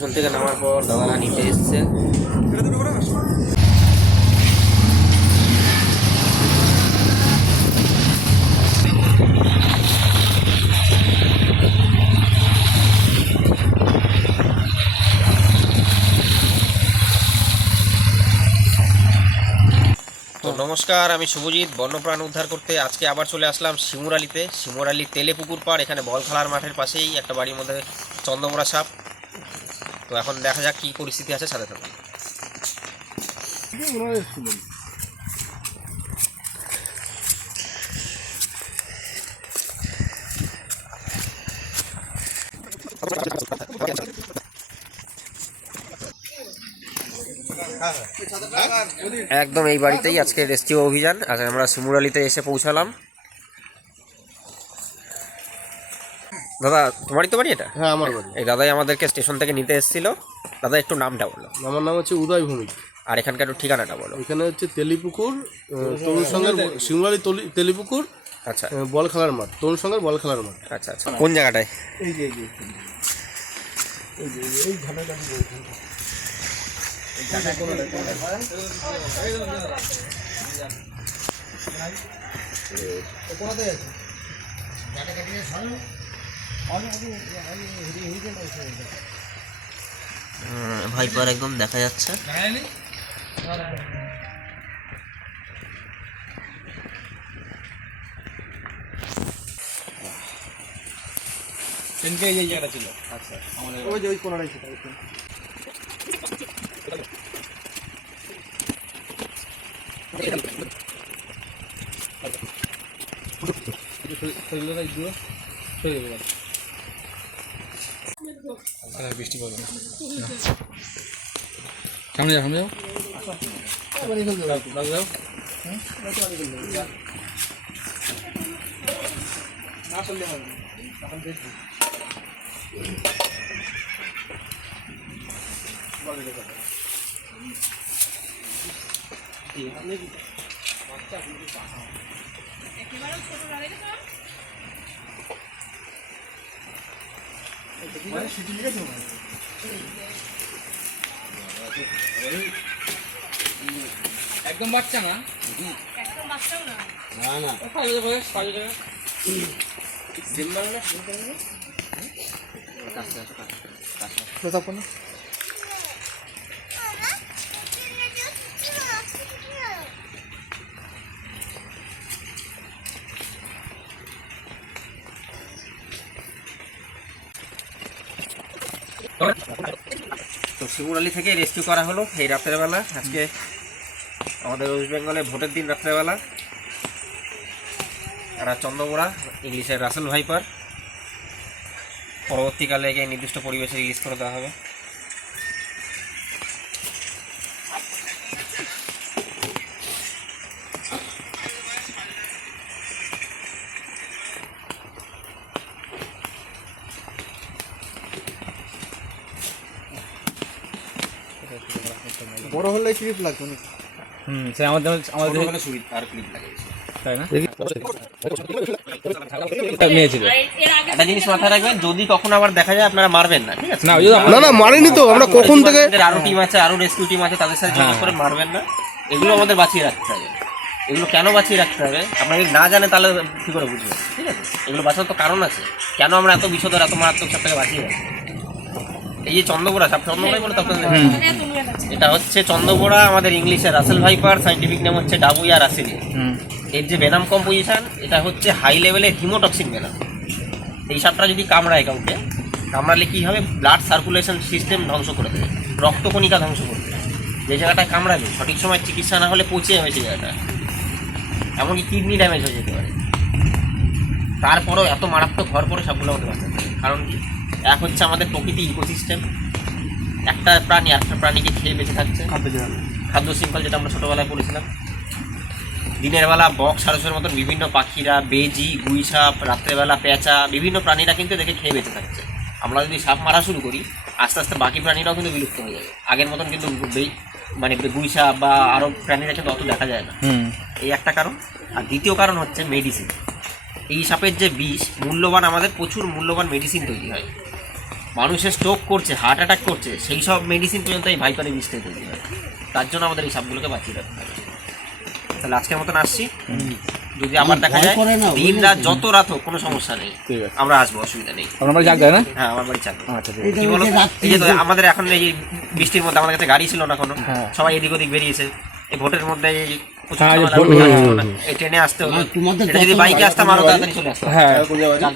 Station থেকে নামার পর দাদারা নিতে এসছে। তো নমস্কার, আমি শুভজিৎ, বন্যপ্রাণ উদ্ধার করতে আজকে আবার চলে আসলাম শিমুরালিতে। শিমুরালি তেলে পুকুর পাড়, এখানে বল খেলার মাঠের পাশেই একটা বাড়ির মধ্যে চন্দ্রমোড়া সাপ। তো এখন দেখা যাক কী পরিস্থিতি আছে, সাথে থাকুন। একদম এই বাড়িতেই আজকে রেস্কিউ অভিযান। আজ আমরা শিমুরালিতে এসে পৌঁছালাম। দাদা, তোমারই তো বাড়ি এটা? হ্যাঁ, আমার বাড়ি। এই দাদাই আমাদেরকে স্টেশন থেকে নিতে এসেছিল। দাদা, একটু নামটা বলো। আমার নাম হচ্ছে উদয় ভৌমিক। আর এখানকার একটু ঠিকানাটা বলো। এখানে হচ্ছে তেলিপুকুর, তরুণ সংঘের শিমুরালি তেলিপুকুর। আচ্ছা, বল খেলার মাঠ, তরুণ সংঘের বল খেলার মাঠ। আচ্ছা আচ্ছা। কোন জায়গাটায়? এই যে এই ঘাটাটা ভাইপার একদম দেখা যাচ্ছে। এই জায়গাটা ছিল। আচ্ছা, ওই যে ওই কোনাটাই সেটা। বৃষ্টি পড়বে, সামনে যাও, সামনে যাও। একদম বাচ্চা না, একদম বাচ্চাও না, না না, তো শিমুরালি থেকে রেস্কিউ করা হলো এই রাত্রেবেলা। আজকে আমাদের ওয়েস্ট বেঙ্গলে ভোটের দিন রাত্রেবেলা। এরা চন্দ্রমোড়া, ইংলিশের রাসেল ভাইপার। পরবর্তীকালে একে নির্দিষ্ট পরিবেশে রিলিজ করে দেওয়া হবে। বড় হলে ক্লিপ লাগবে না। সে আমাদের আর ক্লিপ লাগিয়েছে, তাই না? একটা জিনিস মাথায় রাখবেন, যদি কখনো আবার দেখা যায় আপনারা মারবেন না, ঠিক আছে? না না, মারিনি তো আমরা। কখন থেকে আরো টিম আছে, আরো রেস্কিউ টিম আছে, তাদের সাথে যোগাযোগ করে মারবেন না। এগুলো আমাদের বাঁচিয়ে রাখতে হবে। এগুলো কেন বাঁচিয়ে রাখতে হবে আপনারা যদি না জানেন তাহলে কী করে বুঝবেন, ঠিক আছে? এগুলো বাঁচার তো কারণ আছে, কেন আমরা এত বিষধর, এত মারাত্মক সাপটাকে বাঁচিয়ে রাখি। এই যে চন্দ্রবোড়া সাপ, চন্দ্রবোড়াই বলে তো আপনাদের, এটা হচ্ছে চন্দ্রবোড়া, আমাদের ইংলিশে রাসেল ভাইপার, সাইন্টিফিক নেম হচ্ছে ডাবুইয়া রাসেলি। এর যে ভেনাম কম্পোজিশন, এটা হচ্ছে হাই লেভেলের হিমোটক্সিন ভেনাম। এই সাপটা যদি কামড়ায় কাউকে, কামড়ালে কী হবে, ব্লাড সার্কুলেশন সিস্টেম ধ্বংস করে দেবে, রক্তকণিকা ধ্বংস করে দেবে। যে জায়গাটায় কামড়াবে সঠিক সময় চিকিৎসা না হলে পচে যাবে সেই জায়গাটা, এমনকি কিডনি ড্যামেজ হয়ে যেতে পারে। তারপরেও এত মারাত্মক হওয়ার পরে সাপগুলো আমাদের বাঁচাতে হবে। কারণ কি, এক হচ্ছে আমাদের প্রকৃতি ইকোসিস্টেম, একটা প্রাণী একটা প্রাণীকে খেয়ে বেঁচে থাকছে, খাদ্য শৃঙ্খল, যেটা আমরা ছোটোবেলায় পড়েছিলাম। দিনের বেলা বক সারসের মতন বিভিন্ন পাখিরা, বেজি, গুই সাপ, রাত্রেবেলা পেঁচা, বিভিন্ন প্রাণীরা কিন্তু দেখে খেয়ে বেঁচে থাকছে। আমরা যদি সাপ মারা শুরু করি, আস্তে আস্তে বাকি প্রাণীরাও কিন্তু বিলুপ্ত হয়ে যাবে। আগের মতন কিন্তু মানে গুই সাপ বা আরও প্রাণীরা কিন্তু অত দেখা যায় না। এই একটা কারণ। আর দ্বিতীয় কারণ হচ্ছে মেডিসিন। এই সাপের যে বিষ মূল্যবান, আমাদের প্রচুর মূল্যবান মেডিসিন তৈরি হয়। মানুষের স্ট্রোক করছে, হার্ট অ্যাটাক করছে, সেই সব মেডিসিন পর্যন্ত এই ভাইপারের বিষ থেকে তৈরি হয়। তার জন্য আমাদের এই সাপগুলোকে বাঁচিয়ে রাখতে হবে। তাহলে আজকের মতন আসছি, যদি আবার দেখা যায় দিন রাত যত রাত হোক কোনো সমস্যা নেই, ঠিক আছে। আমরা আসবো, অসুবিধা নেই। আপনার বাড়ি জায়গা না? হ্যাঁ, আমার বাড়ি চাকরি। আচ্ছা ঠিক কি বলো, এই যে তো আমাদের এখন এই বৃষ্টির মধ্যে আমাদের কাছে গাড়ি ছিল না কোনো, হ্যাঁ। সবাই এদিক ওদিক বেরিয়েছে, এই ভোটের মধ্যে এই প্রচুর হ্যাঁ, এই ঝামেলা, ভোট- গাড়ি ছিল না, এই ট্রেনে আসতে হলো, এটা যদি বাইকে আসতাম আরো তাড়াতাড়ি চলে আসতাম। হ্যাঁ জানতাম